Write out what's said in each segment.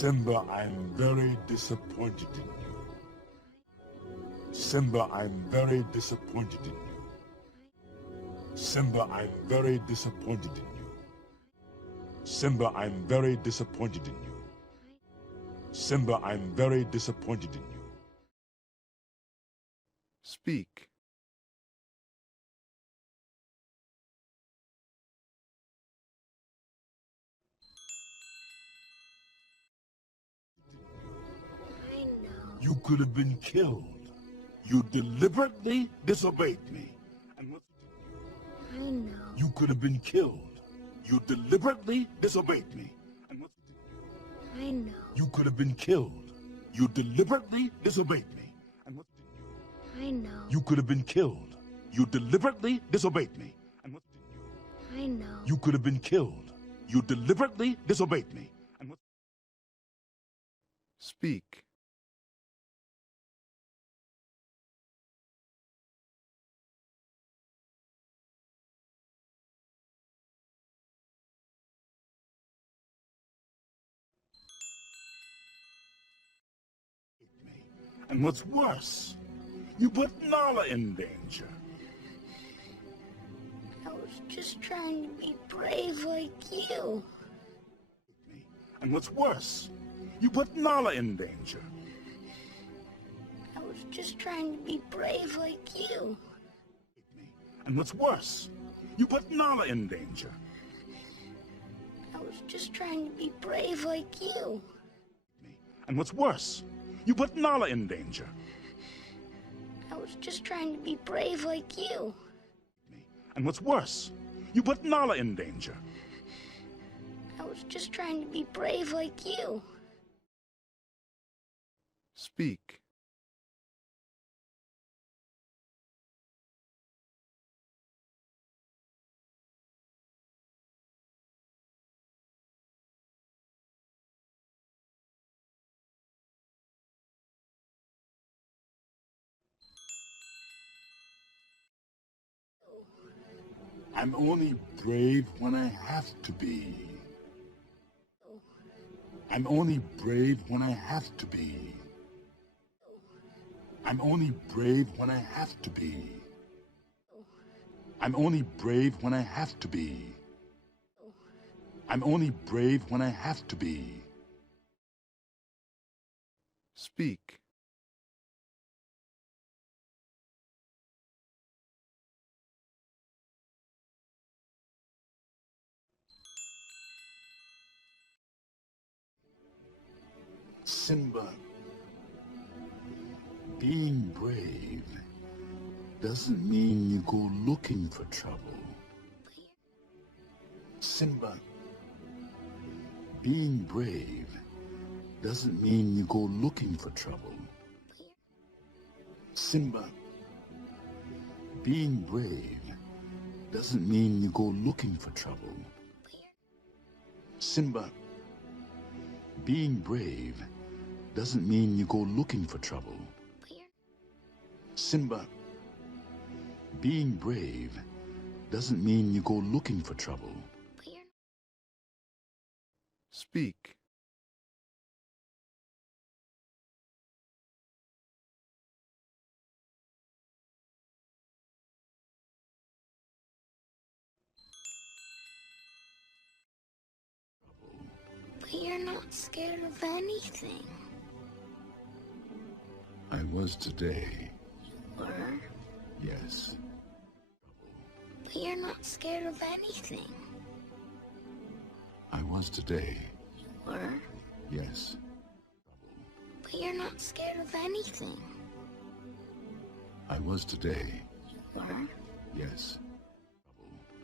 Simba, I'm very disappointed in you. Simba, I'm very disappointed in you. Simba, I'm very disappointed in you. Simba, I'm very disappointed in you. Simba, I'm very disappointed in you. Speak. I know. You could have been killed. You deliberately disobeyed me. And what? I know. You could have been killed. You deliberately disobeyed me. And what? I know. You could have been killed. You deliberately disobeyed me. And what? I know. You could have been killed. You deliberately disobeyed me. And what? I know. You could have been killed. You deliberately disobeyed me. And what? Speak. And what's worse, you put Nala in danger. I was just trying to be brave like you. And what's worse, you put Nala in danger. I was just trying to be brave like you. And what's worse, you put Nala in danger. I was just trying to be brave like you. And what's worse, you put Nala in danger. I was just trying to be brave like you. And what's worse, you put Nala in danger. I was just trying to be brave like you. Speak. I'm only brave when I have to be. I'm only brave when I have to be. I'm only brave when I have to be. I'm only brave when I have to be. I'm only brave when I have to be. Speak. Simba, being brave doesn't mean you go looking for trouble. Simba, being brave doesn't mean you go looking for trouble. Simba, being brave doesn't mean you go looking for trouble. Simba, being brave doesn't mean you go looking for trouble. Simba, being brave doesn't mean you go looking for trouble. Speak. But you're not scared of anything. I was today, Were? yes. But you're not scared of anything. I was today, Were? yes. But you're not scared of anything. I was today, Were? yes.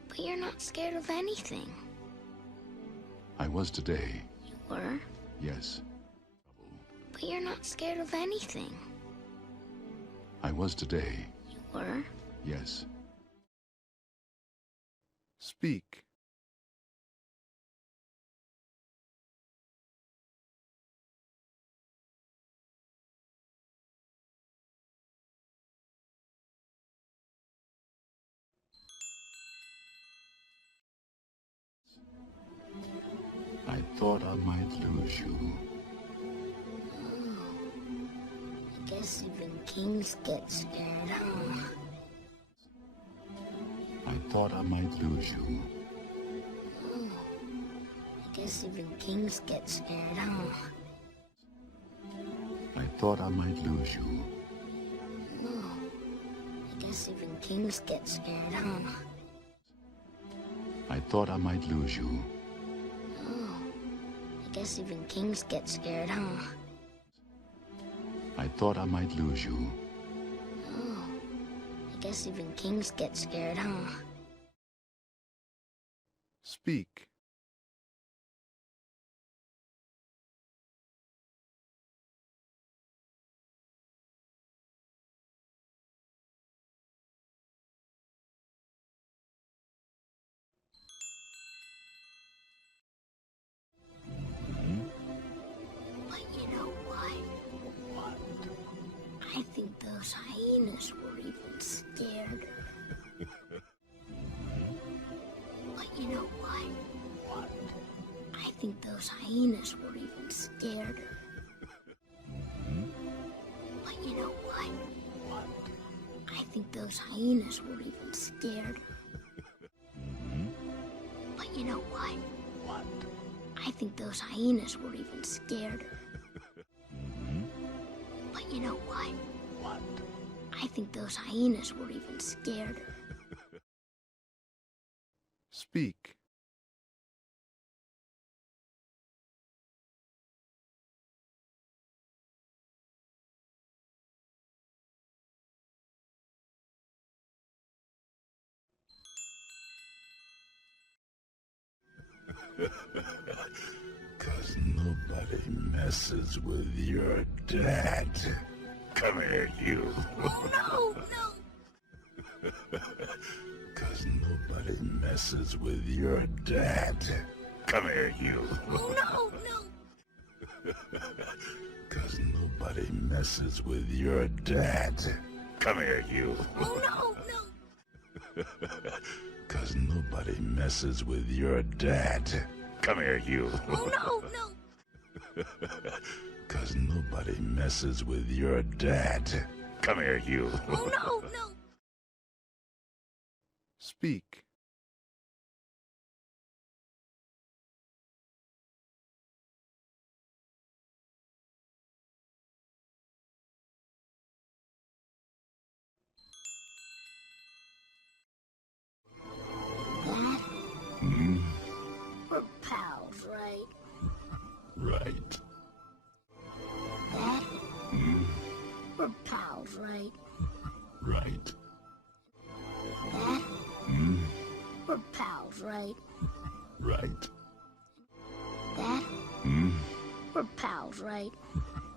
But you're not scared of anything. I was today, Were? yes. But you're not scared of anything. I was today, Were? yes. Speak. I thought I might lose you, guess even kings get scared, huh? I thought I might lose you. Oh, I guess even kings get scared, huh? I thought I might lose you. Oh, I guess even kings get scared, huh? I thought I might lose you. Oh, I guess even kings get scared, huh? I thought I might lose you. Oh, I guess even kings get scared, huh? Speak. But you know what? What? I think those hyenas were even scared. But you know what? What? I think those hyenas were even scared. But you know what? What? I think those hyenas were even scared. But you know what? What? I think those hyenas were even scared. But you know what? What? I think those hyenas were even scared. Speak. Cause nobody messes with your dad. Come here, you. Oh, no, no. Cause nobody messes with your dad. Come here, you. Oh, no, no. Cause nobody messes with your dad. Come here, you. Oh, no, no. Cause nobody messes with your dad. Come here, you. Oh, no, no. Cause nobody messes with your dad. Come here, you. Oh, no, no. Speak. Dad, Hmm? we're pals, right? Right. Dad, Hmm? we're pals, right? Right. Dad, Hmm? we're pals, right? Right. Dad, Hmm? we're pals, right?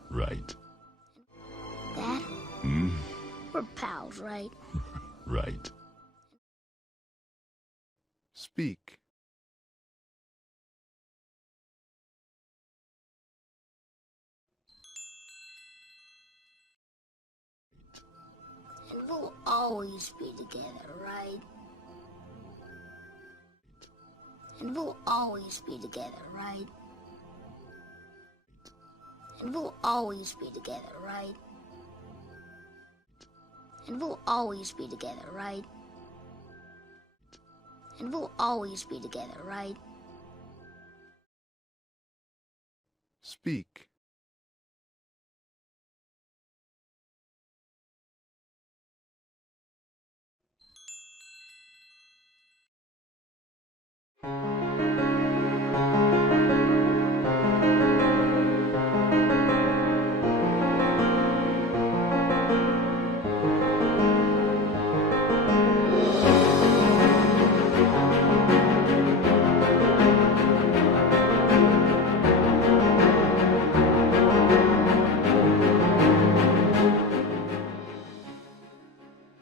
Right. Dad, Hmm? we're pals, right? Right. Speak. And we'll always be together, right? And we'll always be together, right? And we'll always be together, right? And we'll always be together, right? And we'll always be together, right? Speak.